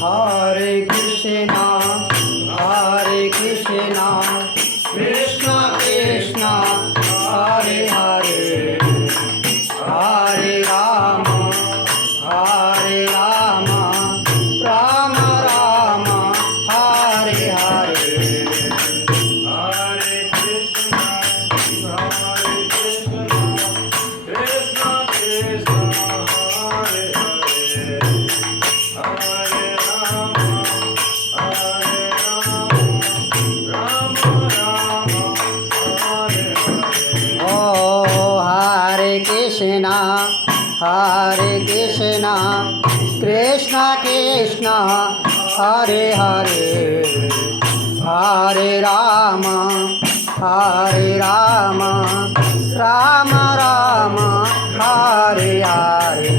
Hare Krishna, Hare Krishna, Krishna Krishna, Hare Hare, Hare Rama, Hare Rama, Rama Rama, Hare Hare. Hare Krishna, Hare Krishna, Krishna Krishna, Hare Hare, Hare Rama, Hare Rama, Rama Rama, Hare Hare. Oh, Hare Krishna, Hare Krishna, Krishna Krishna, Hare Hare, Hare Rama, Hare Rama, Rama Rama, Hare Hare.